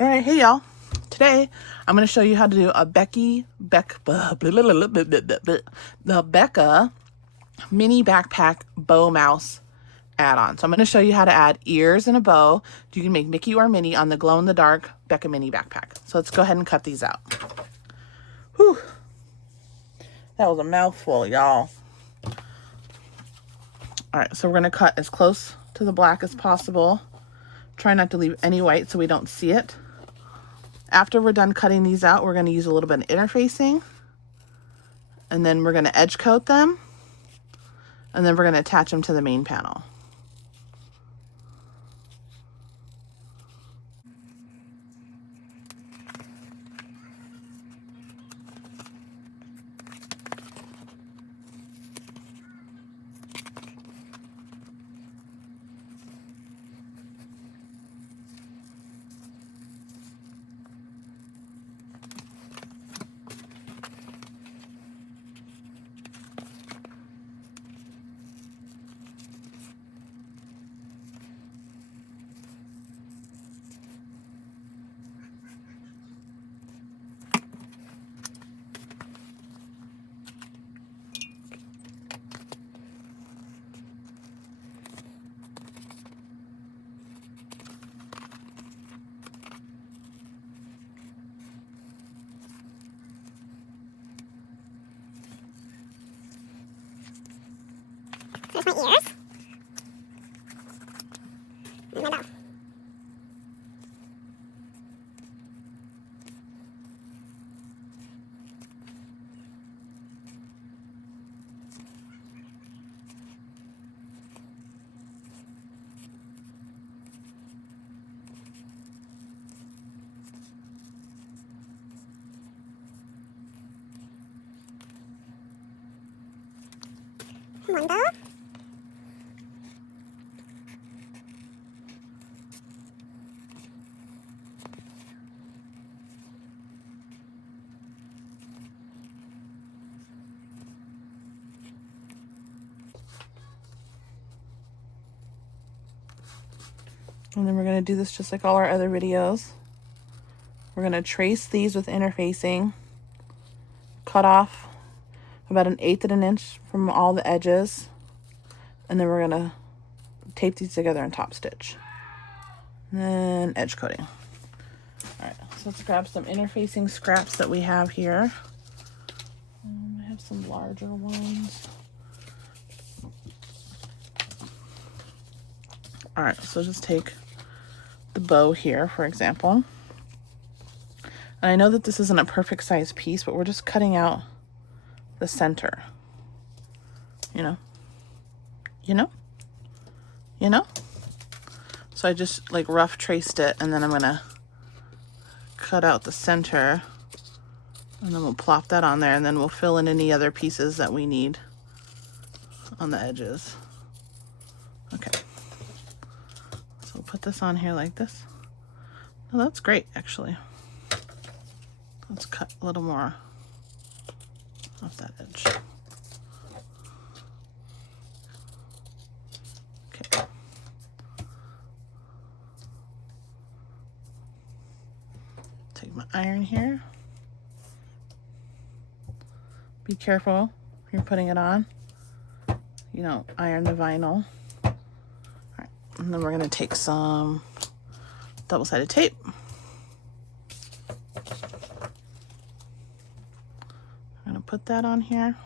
All right, hey y'all. Today I'm going to show you how to do a the Becca mini backpack bow mouse add-on. So I'm going to show you how to add ears and a bow. You can make Mickey or Minnie on the glow-in-the-dark Becca mini backpack. So let's go ahead and cut these out. Whew. That was a mouthful, y'all. All right, so we're going to cut as close to the black as possible. Try not to leave any white so we don't see it. After we're done cutting these out, we're going to use a little bit of interfacing, and then we're going to edge coat them, and then we're going to attach them to the main panel. There's my ears. And my bow. One bow. And then we're going to do this just like all our other videos. We're going to trace these with interfacing, cut off about 1/8 of an inch from all the edges, and then we're going to tape these together and top stitch. And then edge coating. All right, so let's grab some interfacing scraps that we have here. I have some larger ones. All right, so just take the bow here, for example. And I know that this isn't a perfect size piece, but we're just cutting out the center. You know? So I just like rough traced it, and then I'm gonna cut out the center, and then we'll plop that on there, and then we'll fill in any other pieces that we need on the edges. Okay. So we'll put this on here like this. Oh, that's great, actually. Let's cut a little more off that edge. Okay. Take my iron here. Be careful if you're putting it on. You don't iron the vinyl. All right, and then we're gonna take some double-sided tape. I'm gonna put that on here.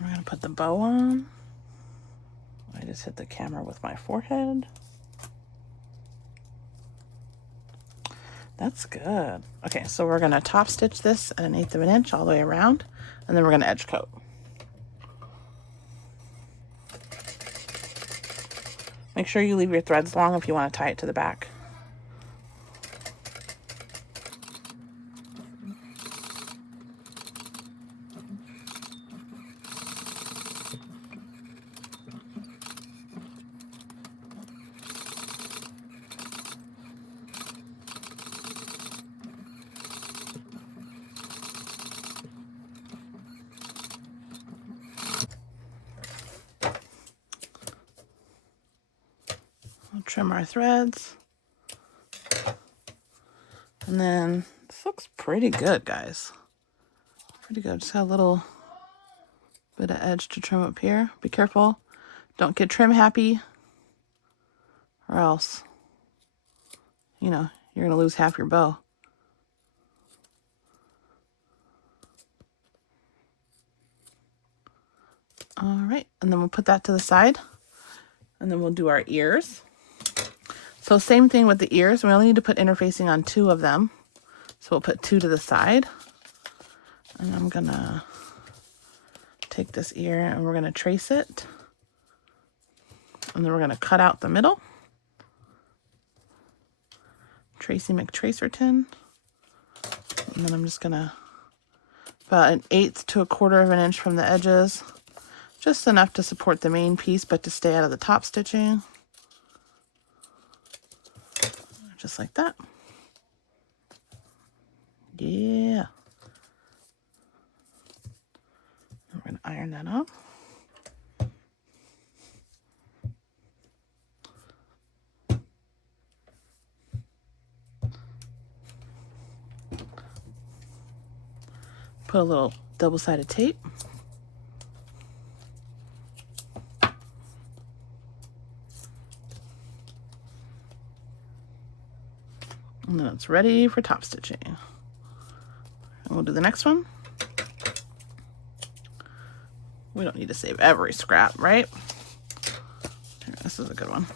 We're gonna put the bow on. I just hit the camera with my forehead. That's good. Okay, so we're gonna top stitch this at 1/8 of an inch all the way around, and then we're gonna edge coat. Make sure you leave your threads long if you want to tie it to the back. trim our threads. And then this looks pretty good, guys. Pretty good. Just got a little bit of edge to trim up here. Be careful. Don't get trim happy, or else, you know, you're going to lose half your bow. All right, and then we'll put that to the side, and then we'll do our ears. So same thing with the ears. We only need to put interfacing on 2 of them. So we'll put 2 to the side. And I'm going to take this ear and we're going to trace it. And then we're going to cut out the middle. Tracy McTracerton. And then I'm just going to about 1/8 to 1/4 of an inch from the edges. Just enough to support the main piece, but to stay out of the top stitching. Just like that. Yeah. We're going to iron that off. Put a little double-sided tape. And then it's ready for top stitching. And we'll do the next one. We don't need to save every scrap, right? Here, this is a good one.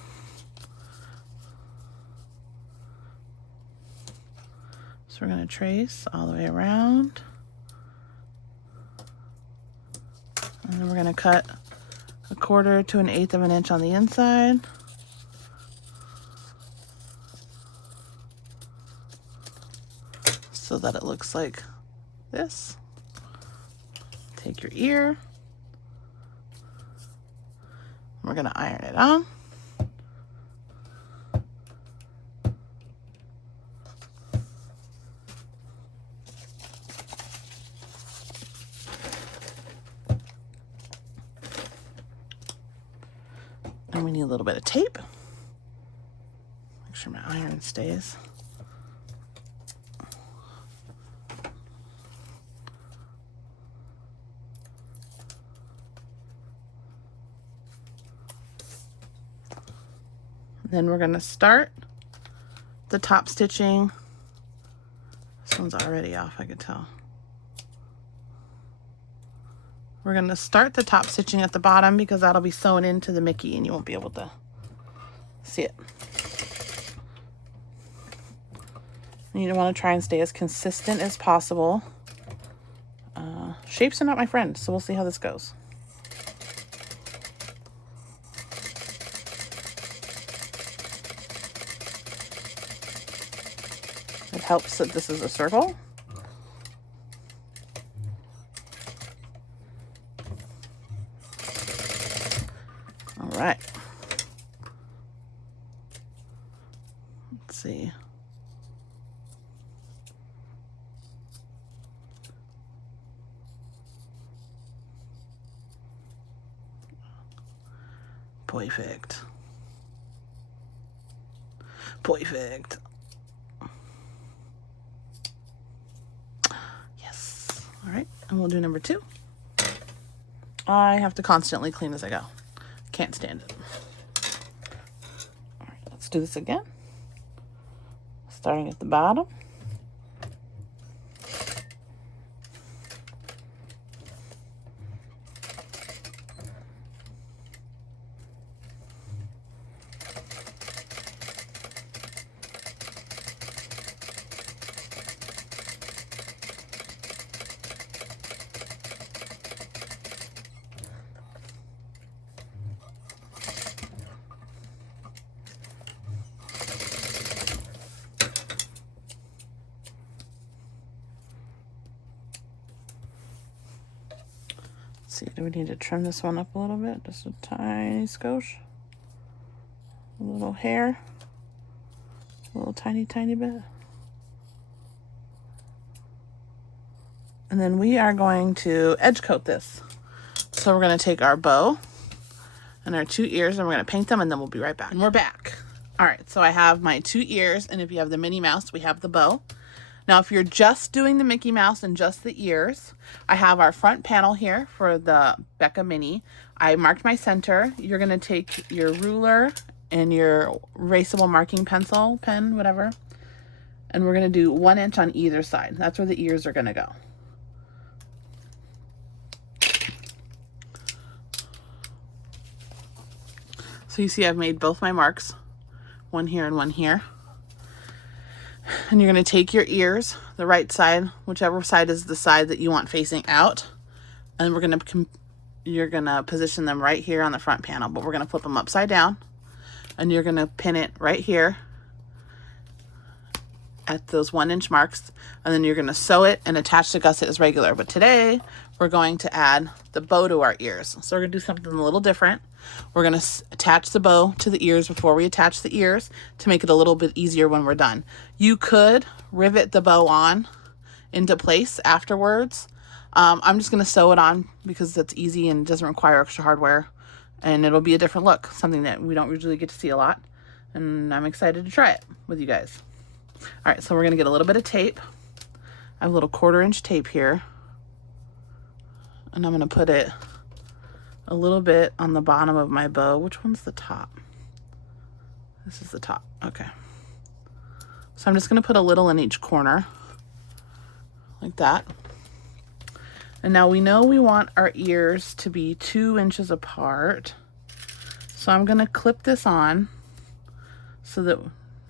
So we're going to trace all the way around. And then we're going to cut 1/4 to 1/8 of an inch on the inside. So that it looks like this. Take your ear. We're going to iron it on. And we need a little bit of tape. Make sure my iron stays. Then we're going to start the top stitching. This one's already off, I could tell. We're going to start the top stitching at the bottom because that'll be sewn into the Mickey and you won't be able to see it. And you want to try and stay as consistent as possible. Shapes are not my friend, so we'll see how this goes. It helps that this is a circle. All right. Let's see. Perfect. Perfect. Yes. All right, and we'll do number 2. I have to constantly clean as I go. Can't stand it. All right, let's do this again. Starting at the bottom. See, do we need to trim this one up a little bit? Just a tiny skosh. A little hair. A little tiny bit. And then we are going to edge coat this. So we're going to take our bow and our 2 ears and we're going to paint them and then we'll be right back. And we're back. All right, so I have my 2 ears, and if you have the Minnie Mouse, we have the bow. Now, if you're just doing the Mickey Mouse and just the ears, I have our front panel here for the Becca Mini. I marked my center. You're going to take your ruler and your erasable marking pencil, pen, whatever, and we're going to do 1 inch on either side. That's where the ears are going to go. So you see I've made both my marks, one here and one here. And you're going to take your ears, the right side, whichever side is the side that you want facing out, and you're going to position them right here on the front panel, but we're going to flip them upside down, and you're going to pin it right here at those 1 inch marks, and then you're going to sew it and attach the gusset as regular. But today we're going to add the bow to our ears. So we're going to do something a little different. We're going to attach the bow to the ears before we attach the ears to make it a little bit easier when we're done. You could rivet the bow on into place afterwards. I'm just going to sew it on because that's easy and doesn't require extra hardware, and it'll be a different look, something that we don't usually get to see a lot, and I'm excited to try it with you guys. All right, so we're going to get a little bit of tape. I have a little 1/4 inch tape here, and I'm going to put it a little bit on the bottom of my bow. Which one's the top? This is the top. Okay. So I'm just going to put a little in each corner like that. And now we know we want our ears to be 2 inches apart. So I'm going to clip this on so that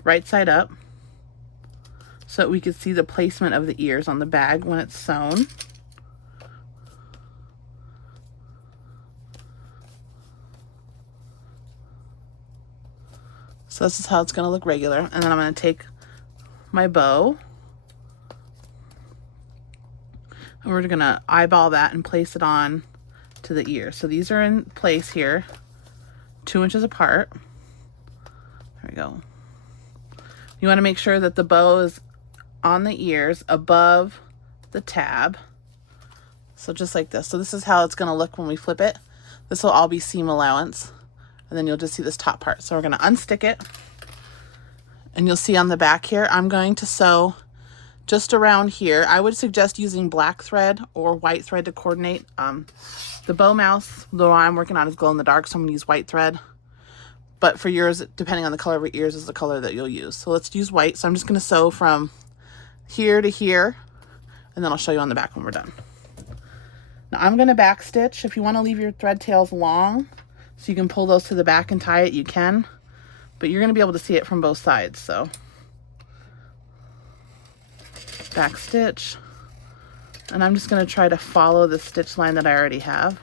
right side up, so that we can see the placement of the ears on the bag when it's sewn. So this is how it's going to look regular. And then I'm going to take my bow, and we're going to eyeball that and place it on to the ears. So these are in place here, 2 inches apart. There we go. You want to make sure that the bow is on the ears above the tab. So just like this. So this is how it's going to look when we flip it. This will all be seam allowance, and then you'll just see this top part. So we're going to unstick it, and you'll see on the back here, I'm going to sew just around here. I would suggest using black thread or white thread to coordinate. The bow mouse, the one I'm working on, is glow in the dark, so I'm going to use white thread. But for yours, depending on the color of your ears, is the color that you'll use. So let's use white. So I'm just going to sew from here to here, and then I'll show you on the back when we're done. Now I'm going to back stitch. If you want to leave your thread tails long so you can pull those to the back and tie it, you can, but you're going to be able to see it from both sides. So back stitch, and I'm just going to try to follow the stitch line that I already have.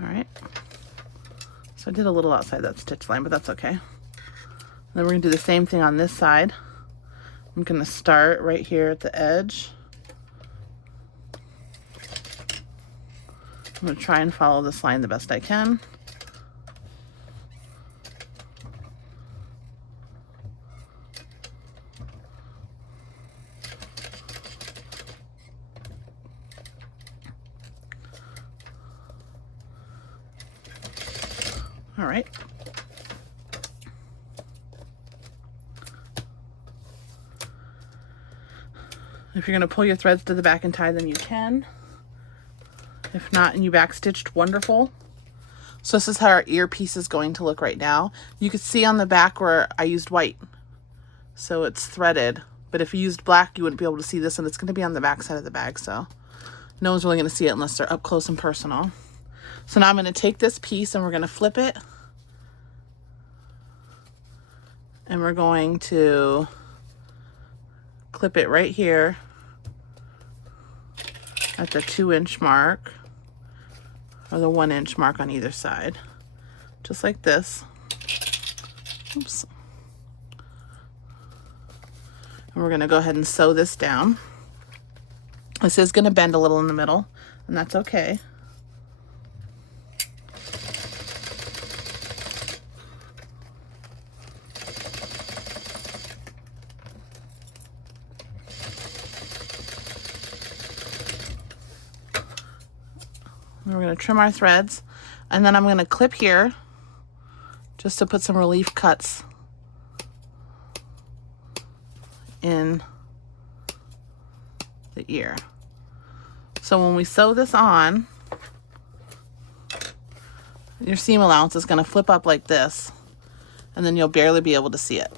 All right, so I did a little outside that stitch line, but that's okay. Then we're going to do the same thing on this side. I'm going to start right here at the edge. I'm going to try and follow this line the best I can. All right. If you're going to pull your threads to the back and tie them, you can. If not, and you back stitched, wonderful. So this is how our earpiece is going to look right now. You can see on the back where I used white, so it's threaded. But if you used black, you wouldn't be able to see this, and it's going to be on the back side of the bag, so no one's really going to see it unless they're up close and personal. So now I'm going to take this piece and we're going to flip it, and we're going to clip it right here at the 2 inch mark, or the 1 inch mark on either side, just like this. Oops. And we're going to go ahead and sew this down. This is going to bend a little in the middle, and that's okay. We're going to trim our threads, and then I'm going to clip here just to put some relief cuts in the ear. So when we sew this on, your seam allowance is going to flip up like this, and then you'll barely be able to see it.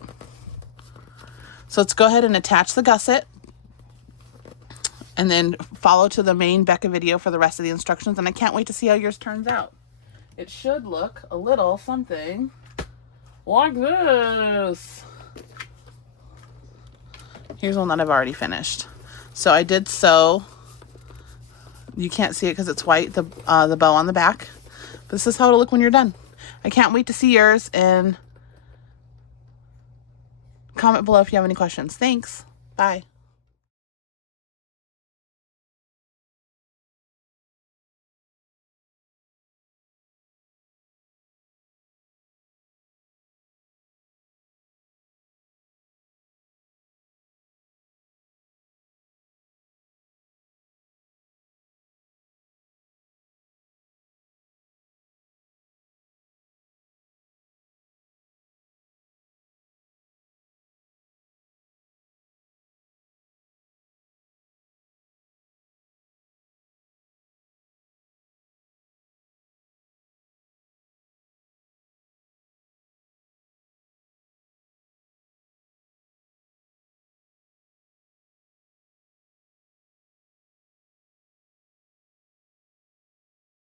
So let's go ahead and attach the gusset, and then follow to the main Becca video for the rest of the instructions. And I can't wait to see how yours turns out. It should look a little something like this. Here's one that I've already finished. So I did sew, you can't see it because it's white, the bow on the back. But this is how it'll look when you're done. I can't wait to see yours, and comment below if you have any questions. Thanks. Bye.